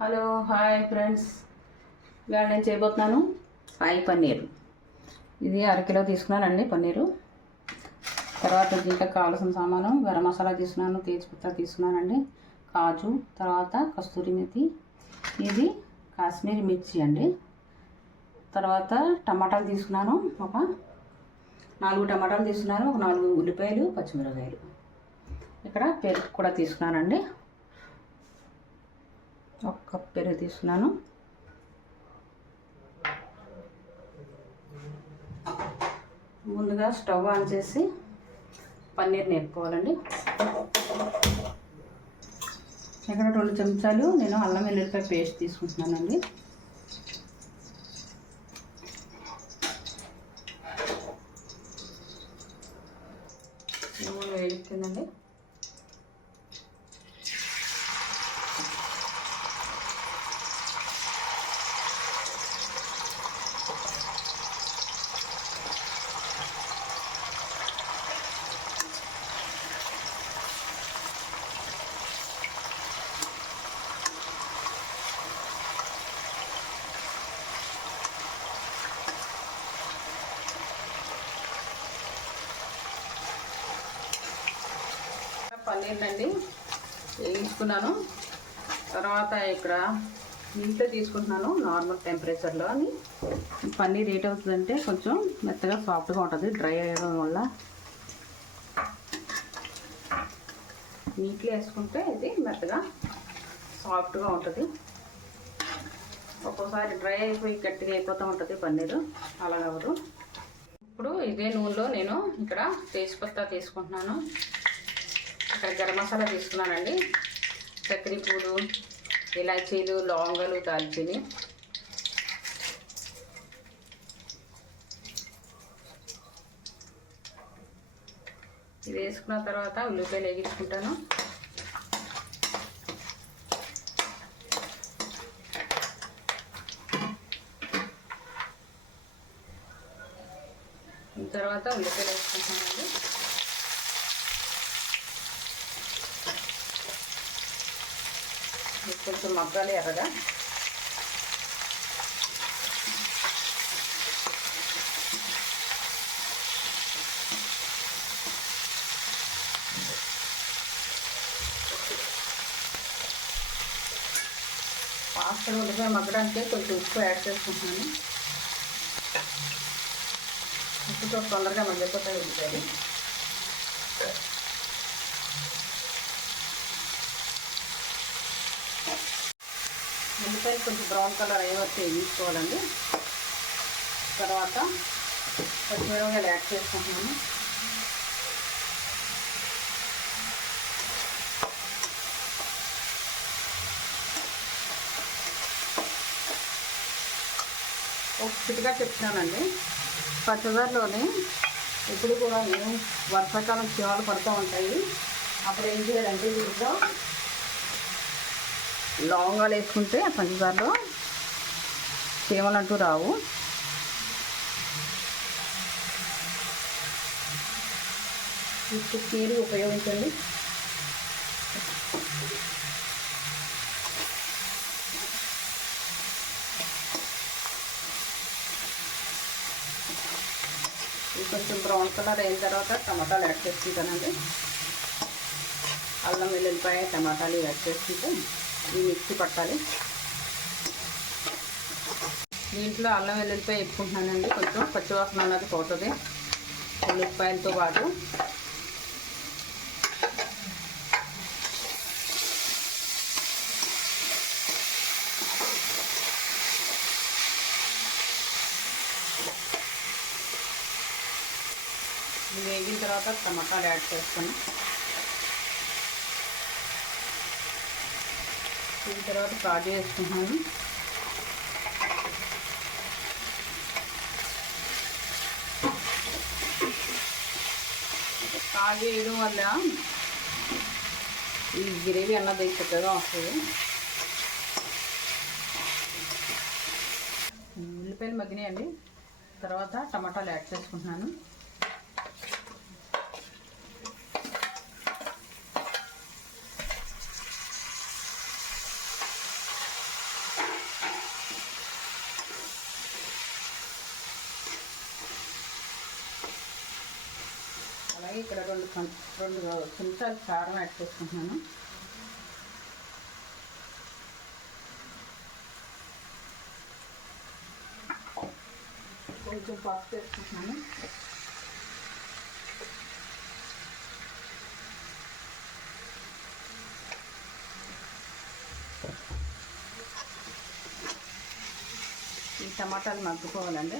Hello hi friends. ఇవాళ నేను చేయబోతున్నాను. సాయి పన్నీర్. ఇది అరకిలో తీసుకున్నానండి పన్నీరు. తర్వాత దీంట్లో కావాల్సిన సామాను గరం మసాలా తీసుకున్నాను తేజ్పత్తా తీసుకున్నానండి కాజు తర్వాత కస్తూరి మెతి. ఇది కాశ్మీరీ మిర్చి అండి. తర్వాత టమాటాలు తీసుకున్నాను ఒక నాలుగు టమాటాలు తీసుకున్నాను ఒక నాలుగు ఉల్లిపాయలు పచ్చిమిరపకాయలు. ఇక్కడ పెరుగు కూడా తీసుకున్నానండి. ఒక కప్ పెరుగు తీసుకున్నాను. ముందుగా స్టవ్ ఆన్ చేసి పన్నీర్ నేర్పుకోవాలండి. ఇక్కడ రెండు చెంచాలు నేను అల్లం వెల్లుల్లిపాయ పేస్ట్ తీసుకుంటున్నానండి నూనె వేడుతుందండి పన్నీర్నండి వేయించుకున్నాను. తర్వాత ఇక్కడ ఇంట్లో తీసుకుంటున్నాను నార్మల్ టెంపరేచర్లో అని. పన్నీర్ ఏట్ అవుతుందంటే కొంచెం మెత్తగా సాఫ్ట్గా ఉంటుంది డ్రై అయ్యడం వల్ల. నీట్లో వేసుకుంటే ఇది మెత్తగా సాఫ్ట్గా ఉంటుంది. ఒక్కోసారి డ్రై అయిపోయి గట్టిగా అయిపోతూ ఉంటుంది పన్నీరు అలాగవదు ఇప్పుడు ఇదే నూనెలో నేను ఇక్కడ తేజ్పత్తా తీసుకుంటున్నాను. ఇక్కడ గరం మసాలా తీసుకున్నానండి. చక్కెర పూలు ఇలాచీలు లవంగాలు దాల్చిని. ఇది వేసుకున్న తర్వాత ఉల్లిపాయలు వేగించుకుంటాను. తర్వాత ఉల్లిపాయలు వేసుకుంటానండి ఇది కొంచెం మగ్గాలి ఎర్రగా. పాస్టర్ ఉల్లిపాయ మగ్గడానికి కొంచెం ఉప్పు యాడ్ చేసుకుంటున్నాను. ఉప్పుతో తొందరగా మగ్గిపోతాయి ఉల్లిపాయలు. ఉల్లిపాయలు కొంచెం బ్రౌన్ కలర్ అయ్యే వరకు వేయించుకోవాలండి. తర్వాత పచ్చిమిరపకాయలు యాడ్ చేసుకుంటున్నాను. ఒక చిటిగా చెప్తున్నానండి. పచ్చదారిలోనే ఇప్పుడు కూడా నేను వర్షాకాలం చీమలు పడుతూ ఉంటాయి. అప్పుడు ఏం చేయాలంటే దీంట్లో లవంగాలు వేసుకుంటే పంచదారలో తేమలంటూ రావు. ఇప్పుడు ఉపయోగించండి. కొంచెం బ్రౌన్ కలర్ అయిన తర్వాత టమాటాలు యాడ్ చేసుకుంటానండి. అల్లం వెల్లుల్లిపాయ టమాటాలు యాడ్ చేసుకుంటే ఇవి మిక్సీ పట్టాలి దీంట్లో అల్లం వెల్లుల్లిపాయ వేసుకుంటున్నానండి కొంచెం పచ్చివాసన అన్నది పోతుంది. ఉల్లిపాయలతో పాటు. వేగిన తర్వాత టమాటాలు యాడ్ చేసుకొని దీని తర్వాత కాజు వేసుకుంటున్నాను కాజు వేయడం వల్ల ఈ గ్రేవీ అన్నది చక్కగా వస్తుంది. ఉల్లిపాయలు మగ్గినాయండి. తర్వాత టమాటాలు యాడ్ చేసుకుంటున్నాను. ఇక్కడ రెండు రెండు చెంచాలు కారం యాడ్ చేసుకుంటున్నాను. కొంచెం పప్పు వేసుకుంటున్నాను. ఈ టమాటాలు మగ్గుకోవాలండి.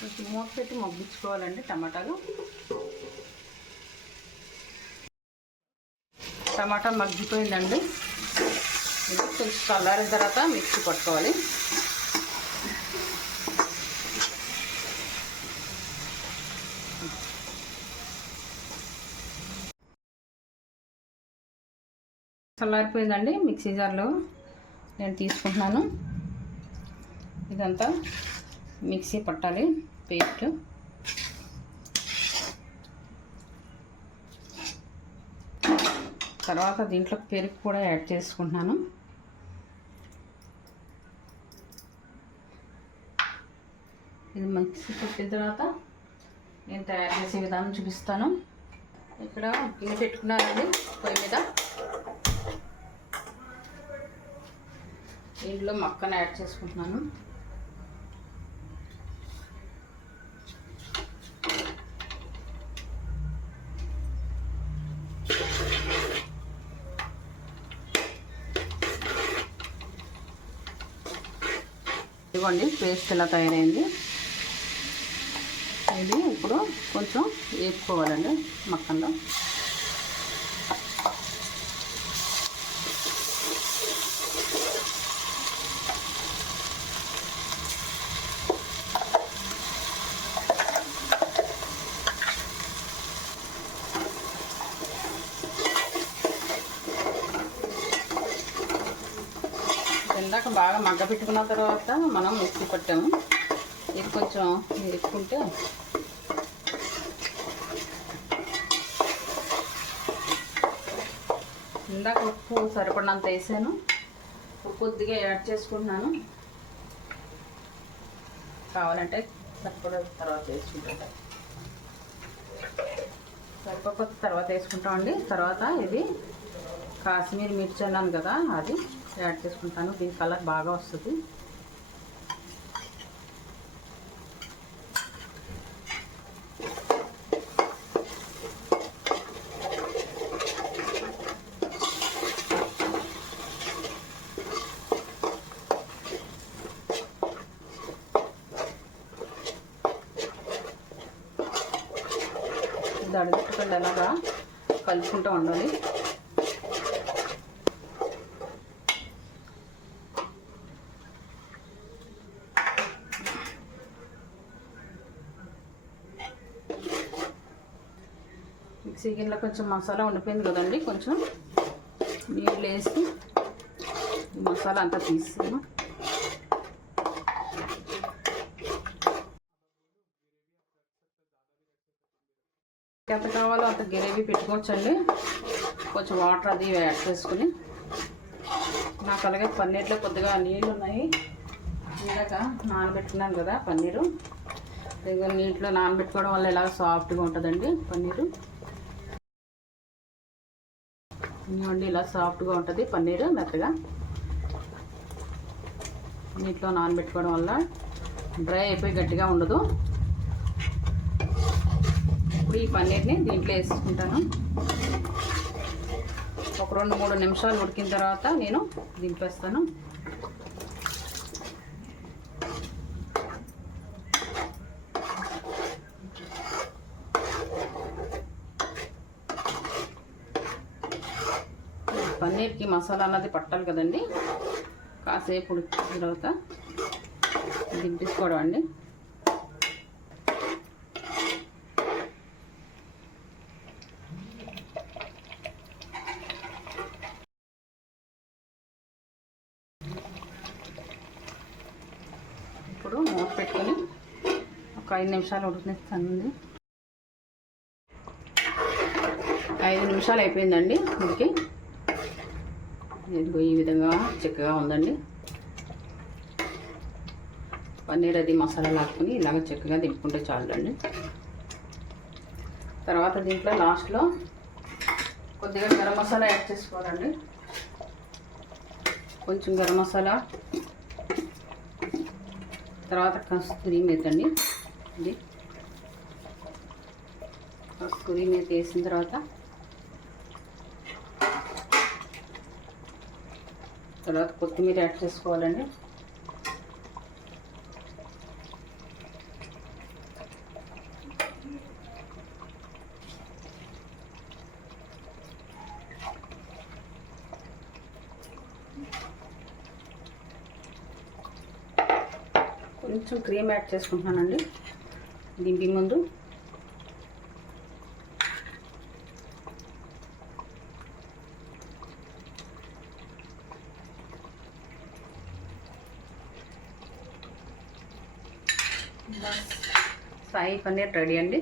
కొంచెం మూత పెట్టి మగ్గించుకోవాలండి టమాటాలు. టమాటా మగ్గిపోయిందండి. ఇది కొంచెం చల్లారిన తర్వాత మిక్సీ పట్టుకోవాలి. చల్లారిపోయిందండి మిక్సీ జార్లో. నేను తీసుకుంటున్నాను. ఇదంతా మిక్సీ పట్టాలి. పేస్ట్. తర్వాత దీంట్లో పెరుగు కూడా యాడ్ చేసుకుంటున్నాను. ఇది మిక్సీ పెట్టిన తర్వాత నేను తయారు చేసే విధానం చూపిస్తాను. ఇక్కడ గిన్నె పెట్టుకున్నానండి పొయ్యి మీద. దీంట్లో మక్కను యాడ్ చేసుకుంటున్నాను. ఇదిగోండి పేస్ట్ ఇలా తయారైంది. ఇది ఇప్పుడు కొంచెం వేపుకోవాలండి మక్కంలో. బాగా మగ్గ పెట్టుకున్న తర్వాత మనం మిక్సీ పట్టాము. ఇది కొంచెం ఎక్కుంటే ఇందాక ఉప్పు సరిపడినంత వేసాను. ఉప్పు కొద్దిగా యాడ్ చేసుకుంటున్నాను. కావాలంటే సరిపడ తర్వాత వేసుకుంటాం సరిపోకపోతే తర్వాత వేసుకుంటామండి. తర్వాత ఇది కాశ్మీర్ మిర్చి అన్నాను కదా అది యాడ్ చేసుకుంటాను. దీని కలర్ బాగా వస్తుంది. ఇది ఎలాగా? కలుపుకుంటూ ఉండాలి. చికెన్లో కొంచెం మసాలా ఉండిపోయింది కదండి కొంచెం నీళ్ళు వేసి మసాలా అంతా తీసాము ఎంత కావాలో అంత గ్రేవీ పెట్టుకోవచ్చండి. కొంచెం వాటర్ అది యాడ్ చేసుకుని. నాకు అలాగే పన్నీర్లో కొద్దిగా నీళ్ళు ఉన్నాయి. ఇందాక నానబెట్టుకున్నాను కదా పన్నీరు. నీటిలో నానబెట్టుకోవడం వల్ల ఇలా సాఫ్ట్గా ఉంటుందండి పన్నీరు. ఇవ్వండి ఇలా సాఫ్ట్గా ఉంటుంది పన్నీరు మెత్తగా. నీటిలో నానబెట్టుకోవడం వల్ల డ్రై అయిపోయి గట్టిగా ఉండదు. ఇప్పుడు ఈ పన్నీర్ని దీంట్లో వేసుకుంటాను. ఒక రెండు మూడు నిమిషాలు ఉడికిన తర్వాత నేను దింపేస్తాను వేస్తాను. మసాలా అన్నది పట్టాలి కదండి. కాసేపు ఉడికిన తర్వాత దింపించుకోవడం అండి. ఇప్పుడు మూత పెట్టుకొని ఒక ఐదు నిమిషాలు ఉడికిస్తానండి ఐదు నిమిషాలు అయిపోయిందండి. ఉడికి ఇదిగో ఈ విధంగా చక్కగా ఉందండి. పన్నీర్ అది మసాలా లాక్కుని ఇలాగ చక్కగా దింపుకుంటే చాలండి. తర్వాత దీంట్లో లాస్ట్లో కొద్దిగా గరం మసాలా యాడ్ చేసుకోవాలండి. కొంచెం గరం మసాలా. తర్వాత కస్తూరి మేత అండి. ఇది కస్తూరి మేత వేసిన తర్వాత తర్వాత కొత్తిమీర యాడ్ చేసుకోవాలండి. కొంచెం క్రీమ్ యాడ్ చేసుకుంటున్నానండి. దింపి ముందు సాయి పన్నీర్ రెడీ అండి.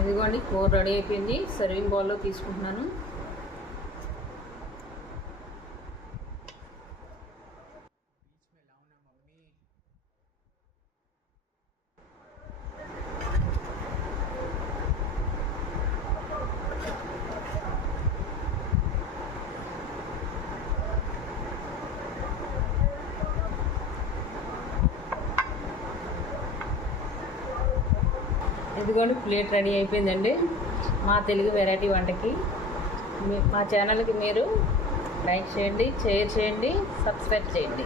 ఇదిగోండి కూర రెడీ అయిపోయింది. సర్వింగ్ బౌల్లో తీసుకుంటున్నాను. ఇదిగోండి ప్లేట్ రెడీ అయిపోయిందండి. మా తెలుగు వెరైటీ వంటకి మీ- మా ఛానల్కి మీరు లైక్ చేయండి షేర్ చేయండి సబ్స్క్రైబ్ చేయండి.